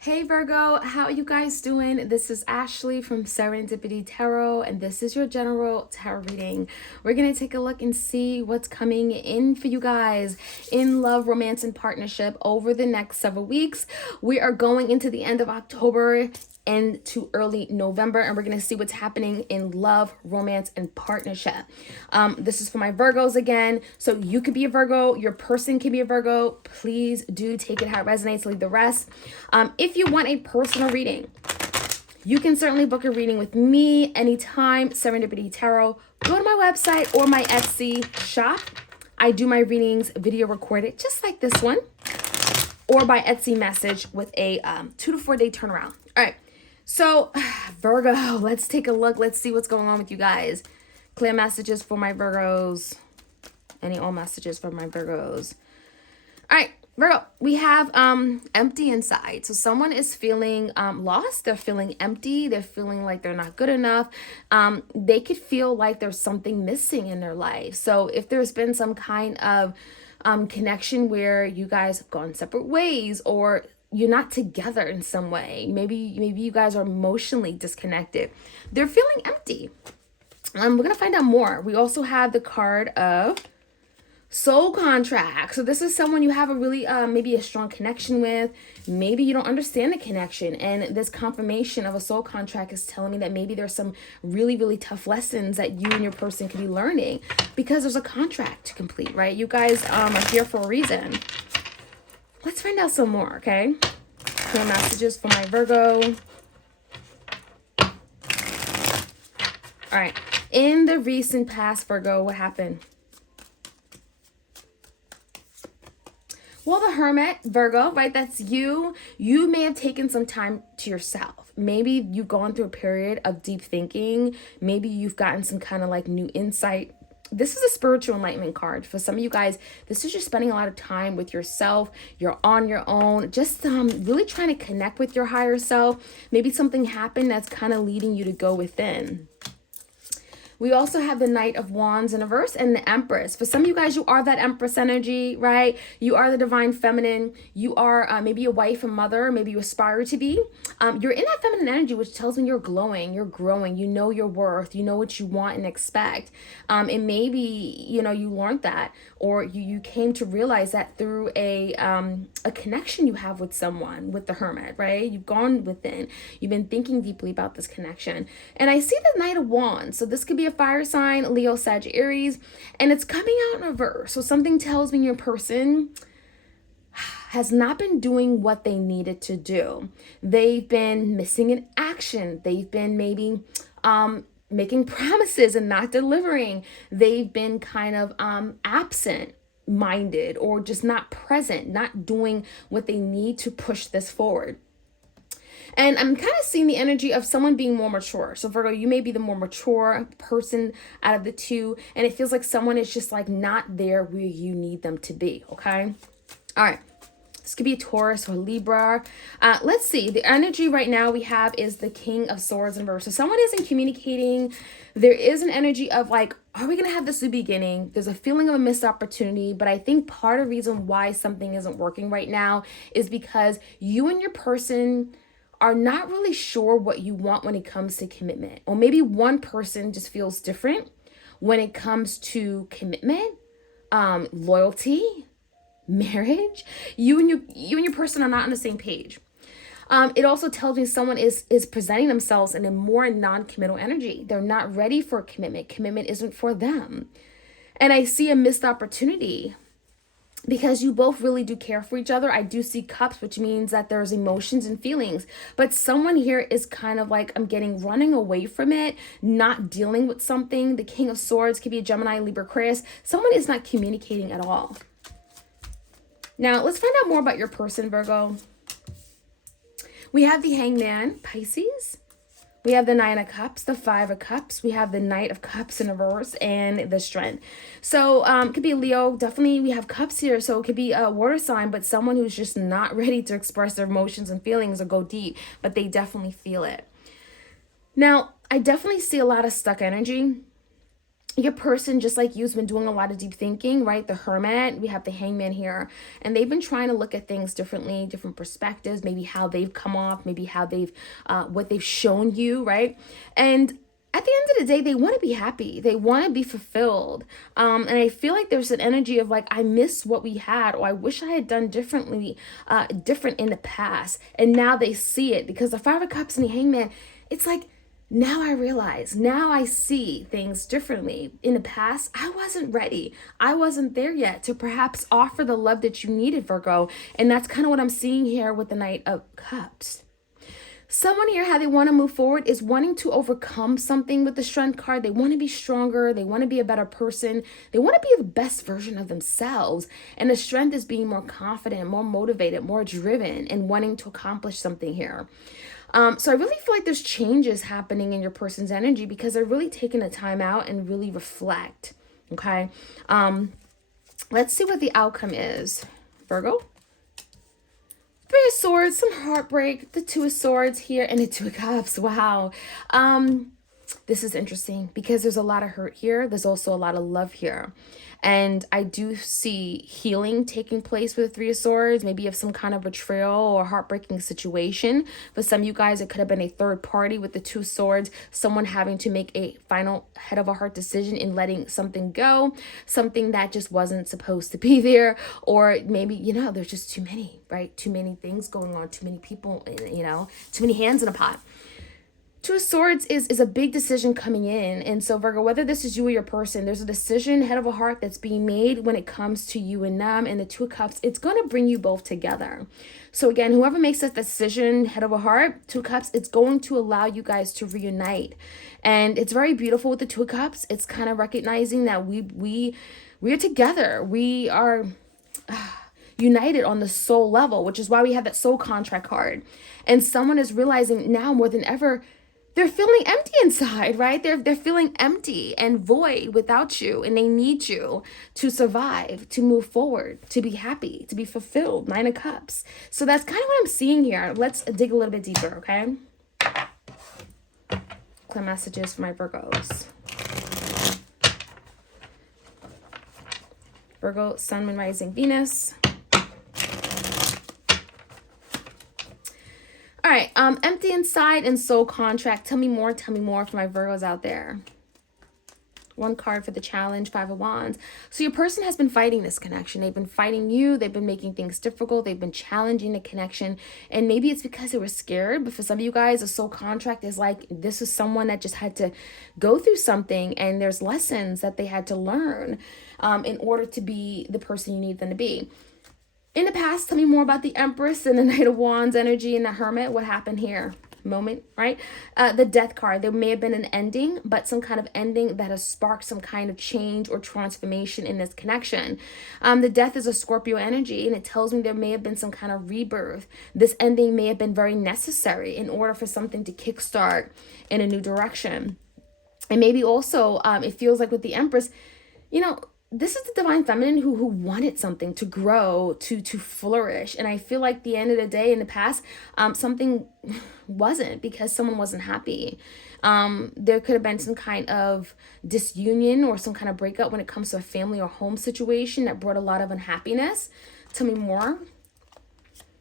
Hey Virgo, how are you guys doing? This is Ashley from Serendipity Tarot, and this is your general tarot reading. We're going to take a look and see what's coming in for you guys in love, romance, and partnership over the next several weeks. We are going into the end of October and to early November, and we're going to see what's happening in love, romance, and partnership. This is for my Virgos again. So you could be a Virgo, your person can be a Virgo. Please do take it how it resonates, leave the rest. If you want a personal reading, you can certainly book a reading with me anytime. Serendipity Tarot. Go to my website or my Etsy shop. I do my readings video recorded just like this one, or by Etsy message with a 2 to 4 day turnaround. All right. So, Virgo, let's take a look. Let's see what's going on with you guys. Clear messages for my Virgos. Any all messages for my Virgos. All right, Virgo, we have empty inside. So someone is feeling lost. They're feeling empty. They're feeling like they're not good enough. They could feel like there's something missing in their life. So if there's been some kind of connection where you guys have gone separate ways, or you're not together in some way. Maybe you guys are emotionally disconnected. They're feeling empty. We're going to find out more. We also have the card of soul contract. So this is someone you have a really, maybe a strong connection with. Maybe you don't understand the connection. And this confirmation of a soul contract is telling me that maybe there's some really, really tough lessons that you and your person could be learning because there's a contract to complete, right? You guys are here for a reason. Let's find out some more, okay? Clear messages for my Virgo. All right. In the recent past, Virgo, what happened? Well, the Hermit, Virgo, right? That's you. You may have taken some time to yourself. Maybe you've gone through a period of deep thinking. Maybe you've gotten some kind of like new insight. This is a spiritual enlightenment card. For some of you guys, this is just spending a lot of time with yourself. You're on your own, just really trying to connect with your higher self. Maybe something happened that's kind of leading you to go within. We also have the Knight of Wands in reverse and the Empress. For some of you guys, you are that Empress energy, right? You are the divine feminine. You are maybe a wife, a mother, maybe you aspire to be. You're in that feminine energy, which tells me you're glowing, you're growing, you know your worth, you know what you want and expect. And maybe, you know, you learned that, or you came to realize that through a connection you have with someone, with the Hermit, right? You've gone within. You've been thinking deeply about this connection. And I see the Knight of Wands. So this could be a fire sign, Leo, Sag, Aries, and it's coming out in reverse. So something tells me your person has not been doing what they needed to do. They've been missing in action. They've been maybe making promises and not delivering. They've been kind of absent minded, or just not present, not doing what they need to push this forward. And I'm kind of seeing the energy of someone being more mature. So Virgo, you may be the more mature person out of the two. And it feels like someone is just like not there where you need them to be. Okay. All right. This could be a Taurus or Libra. Let's see. The energy right now we have is the King of Swords in reverse. So someone isn't communicating. There is an energy of like, are we going to have this new beginning? There's a feeling of a missed opportunity. But I think part of the reason why something isn't working right now is because you and your person are not really sure what you want when it comes to commitment. Or maybe one person just feels different when it comes to commitment, loyalty, marriage. You and your person are not on the same page. It also tells me someone is presenting themselves in a more non-committal energy. They're not ready for a commitment. Commitment isn't for them. And I see a missed opportunity because you both really do care for each other. I do see cups, which means that there's emotions and feelings. But someone here is kind of like, I'm getting running away from it, not dealing with something. The King of Swords could be a Gemini, Libra, Aquarius. Someone is not communicating at all. Now, let's find out more about your person, Virgo. We have the Hangman, Pisces. We have the Nine of Cups, the Five of Cups. We have the Knight of Cups in reverse, and the Strength. So it could be Leo. Definitely we have cups here. So it could be a water sign, but someone who's just not ready to express their emotions and feelings or go deep, but they definitely feel it. Now, I definitely see a lot of stuck energy. your person, just like you, has been doing a lot of deep thinking, right? The Hermit, we have the Hangman here, and they've been trying to look at things differently, different perspectives, maybe how they've come off, maybe how they've, what they've shown you, right? And at the end of the day, they want to be happy. They want to be fulfilled. And I feel like there's an energy of like, I miss what we had, or I wish I had done different in the past. And now they see it, because the Five of Cups and the Hangman, it's like, now I realize, now I see things differently. In the past, I wasn't ready. I wasn't there yet to perhaps offer the love that you needed, Virgo. And that's kind of what I'm seeing here with the Knight of Cups. Someone here, how they want to move forward is wanting to overcome something with the Strength card. They want to be stronger. They want to be a better person. They want to be the best version of themselves. And the Strength is being more confident, more motivated, more driven, and wanting to accomplish something here. So I really feel like there's changes happening in your person's energy, because they're really taking a time out and really reflect. Okay. Let's see what the outcome is. Virgo. Three of Swords, some heartbreak, the Two of Swords here, and the Two of Cups. Wow. This is interesting, because there's a lot of hurt here. There's also a lot of love here. And I do see healing taking place with the Three of Swords, maybe of some kind of betrayal or heartbreaking situation. For some of you guys, it could have been a third party with the Two of Swords, someone having to make a final head of a heart decision in letting something go, something that just wasn't supposed to be there. Or maybe, there's just too many, right? Too many things going on, too many people, too many hands in a pot. Two of Swords is a big decision coming in. And so, Virgo, whether this is you or your person, there's a decision, head of a heart, that's being made when it comes to you and them. And the Two of Cups, it's going to bring you both together. So again, whoever makes that decision, head of a heart, Two of Cups, it's going to allow you guys to reunite. And it's very beautiful with the Two of Cups. It's kind of recognizing that we're together. We are united on the soul level, which is why we have that soul contract card. And someone is realizing now more than ever, they're feeling empty inside, right? They're feeling empty and void without you, and they need you to survive, to move forward, to be happy, to be fulfilled. Nine of Cups. So that's kind of what I'm seeing here. Let's dig a little bit deeper, okay? Clear messages for my Virgos. Virgo, Sun, Moon, Rising, Venus. All right, empty inside and soul contract. Tell me more for my Virgos out there. One card for the challenge, Five of Wands. So your person has been fighting this connection. They've been fighting you. They've been making things difficult. They've been challenging the connection. And maybe it's because they were scared. But for some of you guys, a soul contract is like, this is someone that just had to go through something. And there's lessons that they had to learn in order to be the person you need them to be. In the past, tell me more about the Empress and the Knight of Wands energy and the Hermit. What happened here? Moment, right? The Death card. There may have been an ending, but some kind of ending that has sparked some kind of change or transformation in this connection. The Death is a Scorpio energy, and it tells me there may have been some kind of rebirth. This ending may have been very necessary in order for something to kickstart in a new direction. And maybe also, it feels like with the Empress, this is the divine feminine who wanted something to grow, to flourish. And I feel like the end of the day in the past, something wasn't, because someone wasn't happy. There could have been some kind of disunion or some kind of breakup when it comes to a family or home situation that brought a lot of unhappiness. Tell me more.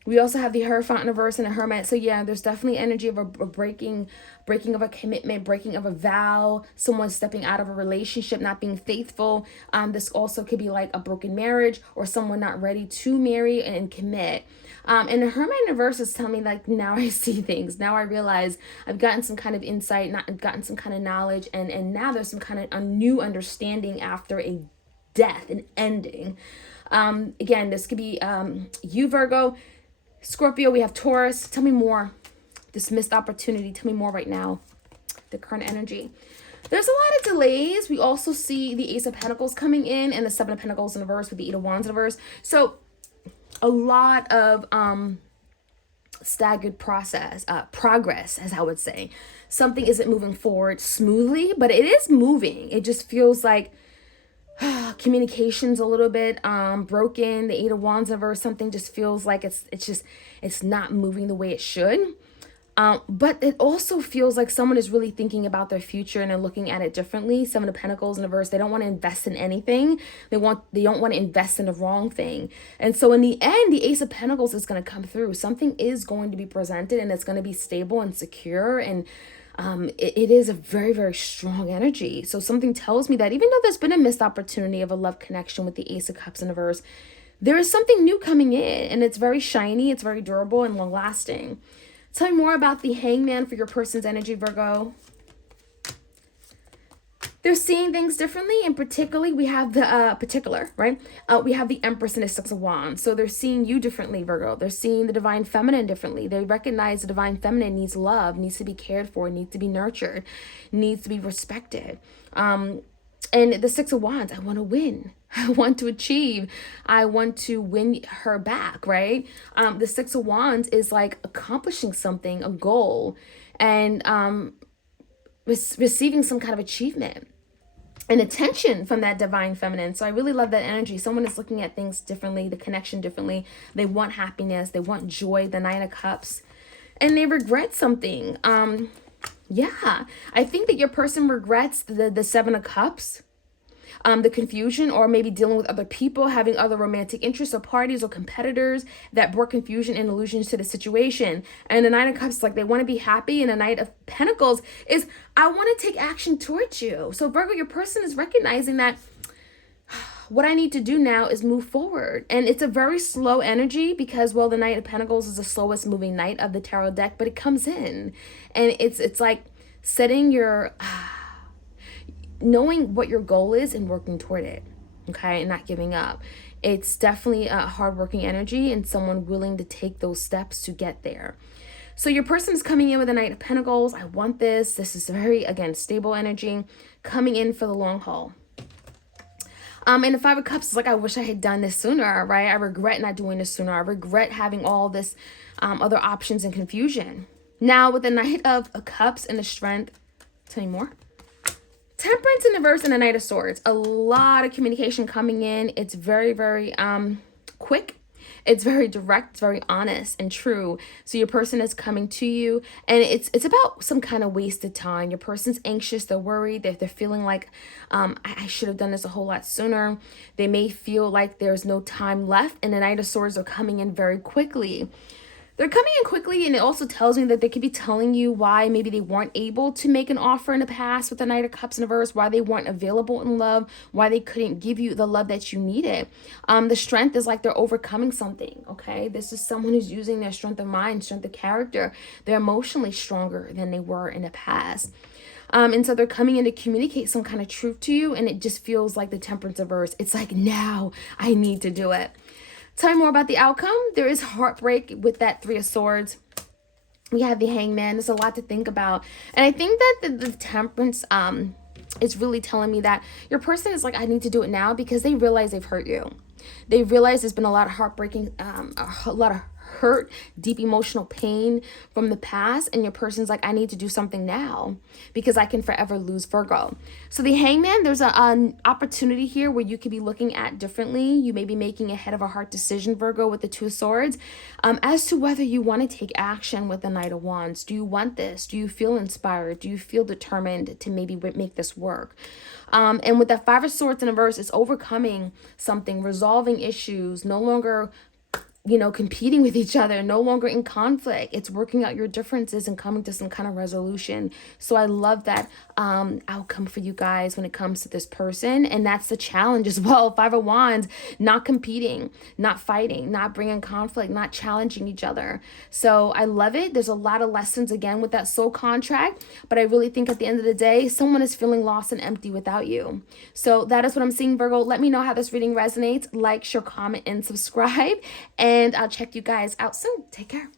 We also have the Hierophant in reverse and a Hermit. So yeah, there's definitely energy of a breaking of a commitment, breaking of a vow, someone stepping out of a relationship, not being faithful. This also could be like a broken marriage or someone not ready to marry and commit. And the Hermit in reverse is telling me like, now I see things. Now I realize I've gotten some kind of insight, gotten some kind of knowledge. And now there's some kind of a new understanding after a death, an ending. Again, this could be you, Virgo. Scorpio, we have Taurus. Tell me more. This missed opportunity. Tell me more right now. The current energy. There's a lot of delays. We also see the Ace of Pentacles coming in and the Seven of Pentacles in reverse with the Eight of Wands in reverse. So a lot of staggered progress, as I would say. Something isn't moving forward smoothly, but it is moving. It just feels like communication's a little bit broken. The Eight of Wands in reverse, something just feels like it's not moving the way it should. But it also feels like someone is really thinking about their future and they're looking at it differently. Seven of Pentacles in the verse, they don't want to invest in anything. They don't want to invest in the wrong thing. And so in the end, the Ace of Pentacles is going to come through. Something is going to be presented and it's going to be stable and secure. And it is a very, very strong energy. So something tells me that even though there's been a missed opportunity of a love connection with the Ace of Cups in the verse, there is something new coming in, and it's very shiny, it's very durable and long lasting. Tell me more about the Hangman for your person's energy, Virgo. They're seeing things differently, and particularly we have the we have the Empress and the Six of Wands. So they're seeing you differently, Virgo. They're seeing the Divine Feminine differently. They recognize the Divine Feminine needs love, needs to be cared for, needs to be nurtured, needs to be respected. And the Six of Wands, I want to win. I want to achieve. I want to win her back, right? The Six of Wands is like accomplishing something, a goal, and receiving some kind of achievement and attention from that Divine Feminine. So I really love that energy. Someone is looking at things differently, the connection differently. They want happiness. They want joy, the Nine of Cups, and they regret something. Yeah, I think that your person regrets the Seven of Cups, the confusion, or maybe dealing with other people, having other romantic interests or parties or competitors that brought confusion and illusions to the situation. And the Nine of Cups, like they want to be happy, and the Knight of Pentacles is, I want to take action towards you. So Virgo, your person is recognizing that what I need to do now is move forward. And it's a very slow energy because, well, the Knight of Pentacles is the slowest moving knight of the tarot deck, but it comes in and it's like setting your knowing what your goal is and working toward it, okay, and not giving up. It's definitely a hardworking energy and someone willing to take those steps to get there. So your person is coming in with a Knight of Pentacles. I want this. This is very, again, stable energy coming in for the long haul. And the Five of Cups is like, I wish I had done this sooner, right? I regret not doing this sooner. I regret having all this other options and confusion. Now with the Knight of Cups and the Strength, tell me more. Temperance in the verse and the Knight of Swords. A lot of communication coming in. It's very, very quick. It's very direct. It's very honest and true. So your person is coming to you, and it's about some kind of wasted time. Your person's anxious. They're worried. They're feeling like I should have done this a whole lot sooner. They may feel like there's no time left, and the Knight of Swords are coming in very quickly. They're coming in quickly, and it also tells me that they could be telling you why maybe they weren't able to make an offer in the past with the Knight of Cups in the verse, why they weren't available in love, why they couldn't give you the love that you needed. The strength is like they're overcoming something, okay? This is someone who's using their strength of mind, strength of character. They're emotionally stronger than they were in the past. And so they're coming in to communicate some kind of truth to you, and it just feels like the Temperance verse. It's like, now I need to do it. Tell me more about the outcome. There is heartbreak with that Three of Swords. We have the Hangman. There's a lot to think about. And I think that the Temperance is really telling me that your person is like, I need to do it now, because they realize they've hurt you. They realize there's been a lot of heartbreaking, a lot of hurt, deep emotional pain from the past, and your person's like, I need to do something now because I can forever lose Virgo. So the Hangman, there's an opportunity here where you could be looking at differently. You may be making a head of a heart decision, Virgo, with the Two of Swords, as to whether you want to take action with the Knight of Wands. Do you want this? Do you feel inspired? Do you feel determined to maybe make this work? And with that Five of Swords in a verse, it's overcoming something, resolving issues, no longer competing with each other, no longer in conflict. It's working out your differences and coming to some kind of resolution. So I love that outcome for you guys when it comes to this person. And that's the challenge as well. Five of Wands, not competing, not fighting, not bringing conflict, not challenging each other. So I love it. There's a lot of lessons again with that soul contract. But I really think at the end of the day, someone is feeling lost and empty without you. So that is what I'm seeing, Virgo. Let me know how this reading resonates. Like, share, comment, and subscribe. And I'll check you guys out soon. Take care.